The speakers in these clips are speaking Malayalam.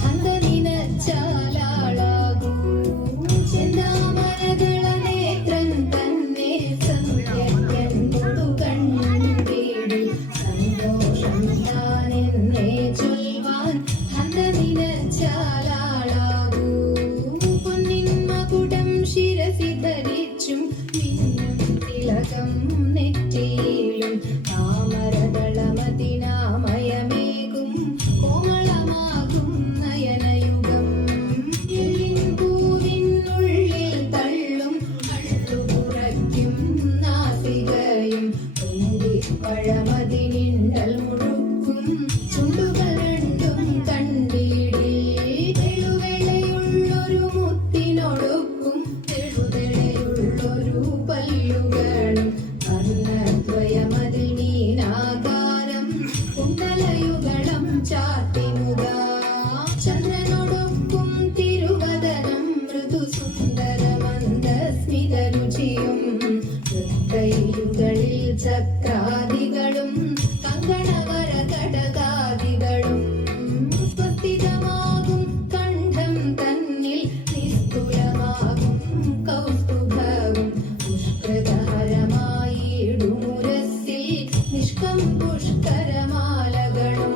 ಅಂದ നിനച്ചാലാളാകൂ ചെന്താമരകള നേത്രൻ തന്നെ സന്ധ്യക്കെന്തു കണ്ടിടി സന്തോഷം താനെന്നേ ചൊൽവാൻ അന്ത നിനച്ചാലാളാകൂ പൊന്നിൻ മകുടം ശിരസി ധരിച്ചും മിന്നും തിലകം നെറ്റിയിലും താമരദളമതിനാമയമേകും കോമളമാകും നയനയുഗം എല്ലിൻ പൂവിനുള്ളിൽ തള്ളും അള്ളുപുറയ്ക്കും നാസികയും പഴമതിനിണ്ടൽ മുഴുക്കും ചുണ്ടുകൾ രണ്ടും കണ്ടിടി തെളുവെളയുള്ളൊരു മുത്തിനൊടുക്കും തെളുതെളയുള്ളൊരു പല്ലുകളും വർണ്ണദ്വയമതിൽ മീനാകാരം കുണ്ടലയുഗളം ചാത്തിമുഖ ചന്ദ്രനൊടുക്കും തിരുവദനം മൃദു സുന്ദരമന്ദസ്മിതരുചിയും തൃക്കൈലുകളിൽ ചക്രാദികളും കങ്കണവര കടകാദികളും സ്വസ്ഥിതമാകും കണ്ഠം തന്നിൽ നിസ്തുലമാകും കൗസ്തുഭവും പുഷ്കൃതഹരമായിടുമുരസ്സിൽ നിഷ്കം പുഷ്കരമാലകളും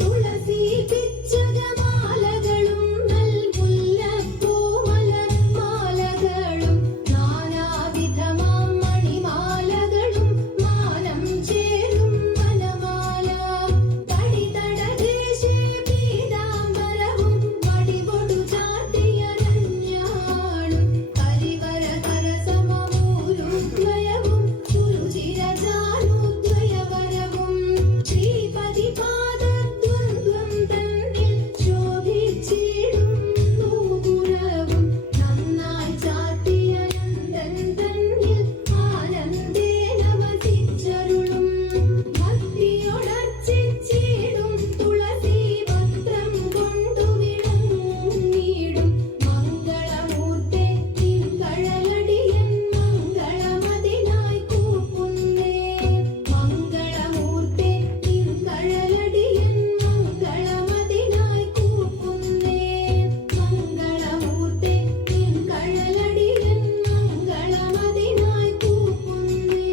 തുളസി പിച്ചകമാലകളും നൽമുല്ലപ്പൂമലർമാലകളും നാനാവിധമാം മണിമാലകളും മാനം ചേരും വനമാല തടിതടദേശേ പീതാംബരവും വടികൊടു ചാർത്തിയരഞ്ഞാളും കരിവര കരസമമൂരും ദ്വയവും സുരുചിരചാരുദ്വയവരവും ശ്രീപതി പാദദ്വന്ദ്വം തന്നിൽ ശോഭിച്ചിടും നൂപുരവും നന്നായി ചാർത്തിയനന്ദൻ തന്നിൽ ആനന്ദേന വസിച്ചരുളും ഭക്തിയൊടർച്ചിടും തുളസി പത്രം കൊണ്ടു വിളങ്ങിടും മംഗളമൂർത്തെ തിങ്കഴലടിയൻ മംഗളമതിനായി കൂപ്പുന്നേ മംഗളമൂർത്തെ തിങ്കഴലടിയൻ മംഗളമതിനായി കൂപ്പുന്നേ മംഗളമൂർത്തെ തിങ്കഴലടിയൻ മംഗളമതിനായി കൂപ്പുന്നേ.